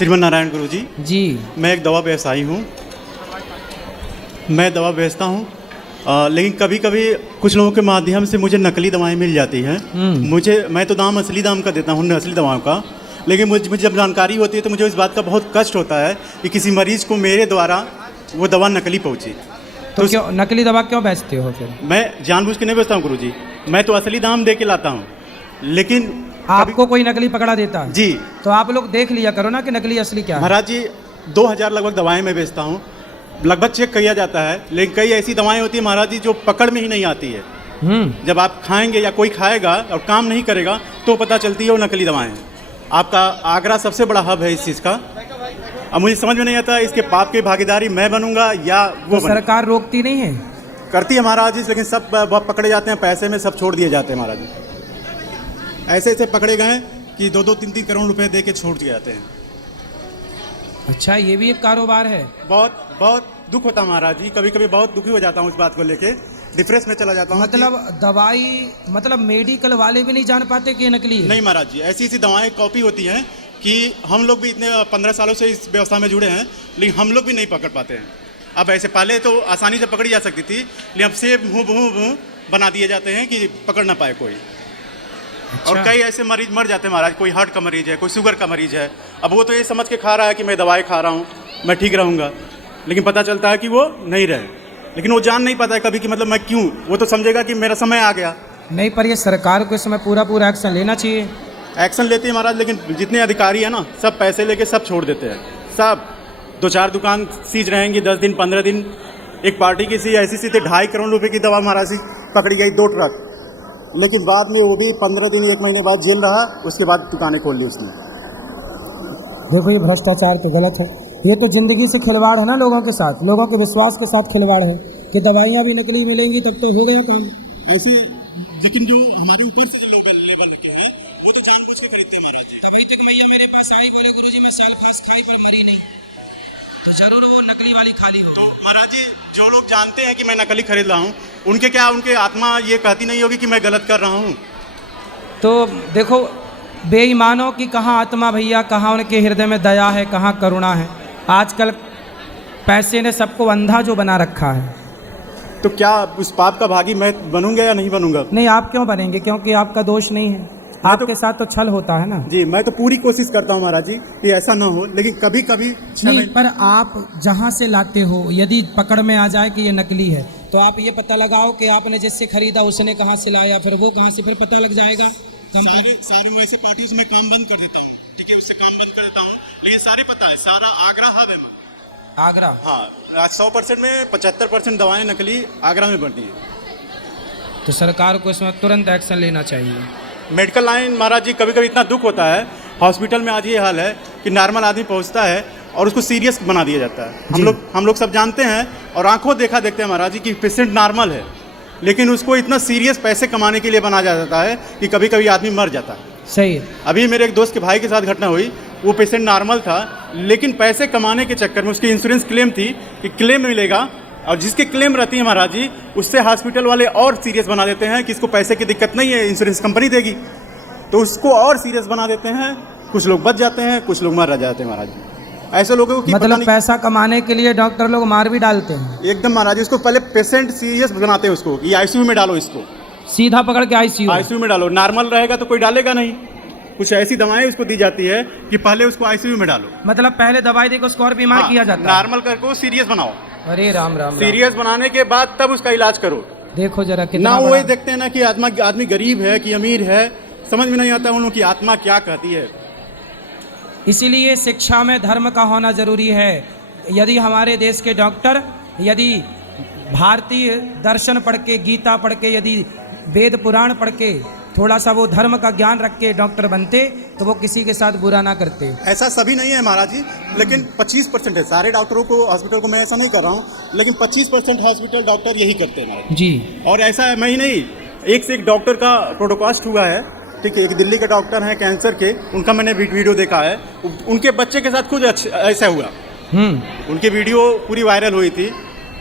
श्रीमन नारायण गुरु जी। जी। मैं एक दवा व्यवसायी हूँ, मैं दवा बेचता हूँ, लेकिन कभी कभी कुछ लोगों के माध्यम से मुझे नकली दवाएं मिल जाती हैं। मैं तो दाम असली दाम का देता हूँ, असली दवाओं का, लेकिन मुझे जब जानकारी होती है तो मुझे इस बात का बहुत कष्ट होता है कि किसी मरीज़ को मेरे द्वारा वो दवा नकली पहुँची। तो क्यों नकली दवा क्यों बेचते हो फिर? मैं जानबूझ के नहीं बेचता हूँ गुरु जी, मैं तो असली दाम दे के लाता हूँ, लेकिन आपको कोई नकली पकड़ा देता है? जी। तो आप लोग देख लिया करो ना कि नकली असली क्या है। महाराज जी 2000 लगभग दवाएं मैं बेचता हूँ, लगभग चेक किया जाता है, लेकिन कई ऐसी दवाएं होती है महाराज जी जो पकड़ में ही नहीं आती है। जब आप खाएंगे या कोई खाएगा और काम नहीं करेगा तो पता चलती है वो नकली दवाएं हैं। आपका आगरा सबसे बड़ा हब है इस चीज़ का। अब मुझे समझ में नहीं आता इसके पाप की भागीदारी मैं बनूंगा या वो तो सरकार रोकती नहीं है? करती है महाराज जी, लेकिन सब पकड़े जाते हैं, पैसे में सब छोड़ दिए जाते हैं महाराज जी। ऐसे ऐसे पकड़े गए कि 2-2, 3-3 करोड़ रुपए दे के छोड़ दिए जाते हैं। अच्छा, ये भी एक कारोबार है। बहुत बहुत दुख होता है महाराज जी, कभी कभी बहुत दुखी हो जाता हूँ इस बात को लेके, डिप्रेस में चला जाता हूँ। मतलब दवाई, मतलब मेडिकल वाले भी नहीं जान पाते कि ये नकली है? नहीं महाराज जी, ऐसी ऐसी दवाएं कॉपी होती हैं कि हम लोग भी इतने 15 सालों से इस व्यवस्था में जुड़े हैं, लेकिन हम लोग भी नहीं पकड़ पाते हैं। अब ऐसे पहले तो आसानी से पकड़ी जा सकती थी, लेकिन अब से मुँह बना दिए जाते हैं कि पकड़ ना पाए कोई। अच्छा। और कई ऐसे मरीज मर जाते हैं महाराज, कोई हार्ट का मरीज है, कोई शुगर का मरीज है, अब वो तो ये समझ के खा रहा है कि मैं दवाई खा रहा हूँ, मैं ठीक रहूँगा, लेकिन पता चलता है कि वो नहीं रहे, लेकिन वो जान नहीं पाता है कभी कि मतलब मैं क्यों, वो तो समझेगा कि मेरा समय आ गया। नहीं, पर ये सरकार को इस समय पूरा एक्शन लेना चाहिए। एक्शन लेती है महाराज, लेकिन जितने अधिकारी हैं ना सब पैसे लेके सब छोड़ देते हैं। सब 2-4 दुकान सीज रहेंगी, 10 दिन 15 दिन। एक पार्टी की सी ऐसी थी 2.5 करोड़ रुपए की दवा महाराज पकड़ी गई, 2 ट्रक, लेकिन बाद में वो भी 15 दिन 1 महीने बाद जेल रहा, उसके बाद दुकानें खोल ली उसने। देखो, ये भ्रष्टाचार तो गलत है, ये तो जिंदगी से खिलवाड़ है ना, लोगों के साथ, लोगों के विश्वास के साथ खिलवाड़ है कि दवाइयाँ भी नकली मिलेंगी तब तो हो गया काम। ऐसे लेकिन जो हमारे ऊपर से लेवल के हैं वो तो जानबूझ के खरीदते हैं महाराज जी। तभी तक मैया मेरे पास आई, बोले गुरुजी मैं साल फास खाई पर मरी नहीं, तो जरूर वो नकली वाली खाली हो। तो महाराज जी जो लोग जानते हैं कि मैं नकली खरीद रहा हूँ, उनके आत्मा ये कहती नहीं होगी कि मैं गलत कर रहा हूँ? तो देखो, बेईमानों की कहाँ आत्मा भैया, कहाँ उनके हृदय में दया है, कहाँ करुणा है। आजकल पैसे ने सबको अंधा जो बना रखा है। तो क्या उस पाप का भागी मैं बनूंगा या नहीं बनूंगा? नहीं, आप क्यों बनेंगे, क्योंकि आपका दोष नहीं है, आपके साथ तो छल होता है ना। जी, मैं तो पूरी कोशिश करता हूँ महाराज जी कि ऐसा ना हो, लेकिन कभी कभी नहीं, पर आप जहाँ से लाते हो यदि पकड़ में आ जाए कि ये नकली है, तो आप ये पता लगाओ कि आपने जिससे खरीदा उसने कहाँ से लाया, फिर वो कहाँ से, फिर पता लग जाएगा। सारी वैसे पार्टी में काम बंद कर देता हूँ, ठीक है, उससे काम बंद कर देता हूँ, लेकिन सारे पता है, सारा आगरा हब है। आगरा? हाँ, 100% में 75% दवाएं नकली आगरा में बढ़ती हैं। तो सरकार को इसमें तुरंत एक्शन लेना चाहिए। मेडिकल लाइन महाराज जी, कभी कभी इतना दुख होता है, हॉस्पिटल में आज ये हाल है कि नॉर्मल आदमी पहुंचता है और उसको सीरियस बना दिया जाता है। हम लोग सब जानते हैं और आंखों देखा देखते हैं महाराज जी कि पेशेंट नॉर्मल है, लेकिन उसको इतना सीरियस पैसे कमाने के लिए बना जाता है कि कभी कभी आदमी मर जाता है। सही है। अभी मेरे एक दोस्त के भाई के साथ घटना हुई, वो पेशेंट नॉर्मल था, लेकिन पैसे कमाने के चक्कर में उसकी इंश्योरेंस क्लेम थी कि क्लेम मिलेगा, और जिसके क्लेम रहती है महाराज जी उससे हॉस्पिटल वाले और सीरियस बना देते हैं कि इसको पैसे की दिक्कत नहीं है, इंश्योरेंस कंपनी देगी, तो उसको और सीरियस बना देते हैं। कुछ लोग बच जाते हैं, कुछ लोग मर जाते हैं महाराज जी। ऐसे लोगों की मतलब पैसा कमाने के लिए डॉक्टर लोग मार भी डालते हैं एकदम महाराज जी। उसको पहले पेशेंट सीरियस बनाते हैं, उसको कि आईसीयू में डालो, इसको सीधा पकड़ के आईसीयू में डालो। नॉर्मल रहेगा तो कोई डालेगा नहीं, कुछ ऐसी दवाएं उसको दी जाती है कि पहले उसको आईसीयू में डालो। मतलब पहले दवाई देकर उसको और बीमार किया जाता है, नॉर्मल करके सीरियस बनाओ। अरे राम राम, सीरियस बनाने के बाद तब उसका इलाज करो। देखो जरा कितना ना वो ये देखते हैं ना कि आदमी गरीब है कि अमीर है, समझ में नहीं आता उन लोगों की आत्मा क्या कहती है। इसीलिए शिक्षा में धर्म का होना जरूरी है। यदि हमारे देश के डॉक्टर यदि भारतीय दर्शन पढ़ के, गीता पढ़ के, यदि वेद पुराण पढ़ के थोड़ा सा वो धर्म का ज्ञान रख के डॉक्टर बनते तो वो किसी के साथ बुरा ना करते। ऐसा सभी नहीं है महाराज जी, लेकिन 25% है। सारे डॉक्टरों को, हॉस्पिटल को मैं ऐसा नहीं कर रहा हूँ, लेकिन 25% हॉस्पिटल डॉक्टर यही करते हैं जी। और ऐसा है मैं ही नहीं, एक से एक डॉक्टर का प्रोडकास्ट हुआ है, ठीक है। एक दिल्ली के डॉक्टर हैं कैंसर के, उनका मैंने वीडियो देखा है, उनके बच्चे के साथ खुद ऐसा हुआ। उनकी वीडियो पूरी वायरल हुई थी,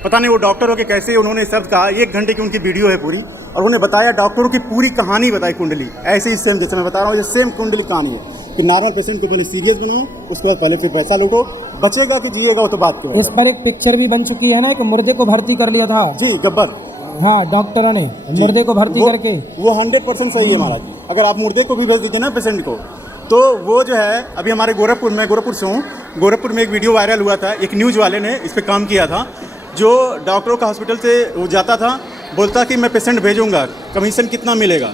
पता नहीं वो डॉक्टर हो के कैसे उन्होंने सब कहा। 1 घंटे की उनकी वीडियो है पूरी, और उन्होंने बताया डॉक्टरों की पूरी कहानी बताई, कुंडली ऐसे ही सेम, जैसे मैं बता रहा हूँ ये सेम कुंडली कहानी है कि नॉर्मल पेशेंट को पहले सीरियस बनाओ, उसके बाद पहले फिर पैसा लूटो, बचेगा कि जिएगा वो तो बात की है। इस पर एक पिक्चर भी बन चुकी है ना, एक मुर्दे को भर्ती कर लिया था। जी गब्बर, हाँ, डॉक्टरों ने मुर्दे को भर्ती करके। वो 100% सही है महाराज जी। अगर आप मुर्दे को भी भेज दीजिए ना पेशेंट को, तो वो जो है अभी हमारे गोरखपुर में, गोरखपुर से हूँ, गोरखपुर में एक वीडियो वायरल हुआ था, एक न्यूज़ वाले ने इस पर काम किया था, जो डॉक्टरों का हॉस्पिटल से वो जाता था, बोलता कि मैं पेशेंट भेजूंगा, कमीशन कितना मिलेगा।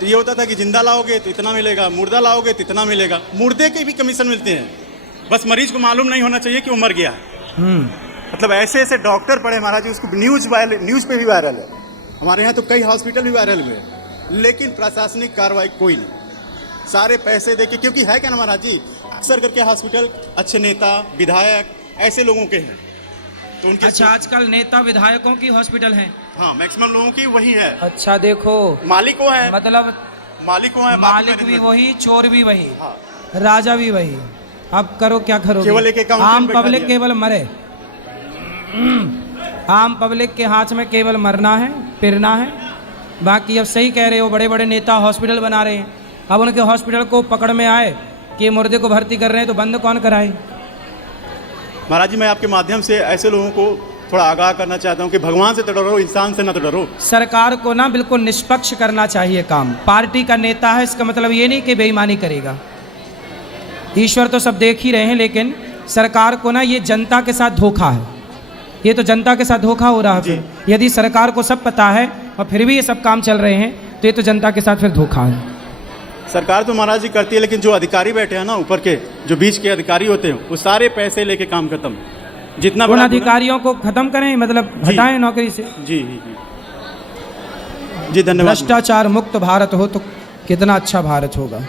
तो ये होता था कि जिंदा लाओगे तो इतना मिलेगा, मुर्दा लाओगे तो इतना मिलेगा। मुर्दे के भी कमीशन मिलते हैं, बस मरीज को मालूम नहीं होना चाहिए कि वो मर गया है। मतलब ऐसे ऐसे डॉक्टर पड़े महाराज जी, उसको न्यूज़ पे भी वायरल है। हमारे यहाँ तो कई हॉस्पिटल भी वायरल हुए, लेकिन प्रशासनिक कार्रवाई कोई नहीं, सारे पैसे देके। क्योंकि है क्या ना महाराज जी, अक्सर करके हॉस्पिटल अच्छे नेता विधायक ऐसे लोगों के हैं, तो उनके अच्छा, आजकल नेता विधायकों की हॉस्पिटल है। हाँ, मैक्सिमम लोगों की वही है। अच्छा, देखो मालिकों है, मतलब मालिकों है, मालिक भी वही, चोर भी वही, हाँ। राजा भी वही। अब करो क्या करो, केवल एक अकाउंटेंट आम बैठा पब्लिक दिया। केवल मरे। आम पब्लिक के हाथ में केवल मरना है, पिरना है। बाकी अब सही कह रहे हो, बड़े बड़े नेता हॉस्पिटल बना रहे हैं, अब उनके हॉस्पिटल को पकड़ में आए कि मुर्दे को भर्ती कर रहे हैं, तो बंद कौन कराए। महाराज जी, मैं आपके माध्यम से ऐसे लोगों को थोड़ा आगाह करना चाहता हूँ कि भगवान से तो डरो, इंसान से ना तो डरो। सरकार को ना बिल्कुल निष्पक्ष करना चाहिए काम। पार्टी का नेता है, इसका मतलब ये नहीं कि बेईमानी करेगा। ईश्वर तो सब देख ही रहे हैं, लेकिन सरकार को ना ये जनता के साथ धोखा है, ये तो जनता के साथ धोखा हो रहा है। फिर यदि सरकार को सब पता है और फिर भी ये सब काम चल रहे हैं, तो ये तो जनता के साथ फिर धोखा है। सरकार तो महाराज जी करती है, लेकिन जो अधिकारी बैठे हैं ना ऊपर के, जो बीच के अधिकारी होते हैं, वो सारे पैसे लेके काम खत्म। जितना उन अधिकारियों को खत्म करें, मतलब हटाएं नौकरी से। जी जी जी, धन्यवाद। भ्रष्टाचार मुक्त भारत हो तो कितना अच्छा भारत होगा।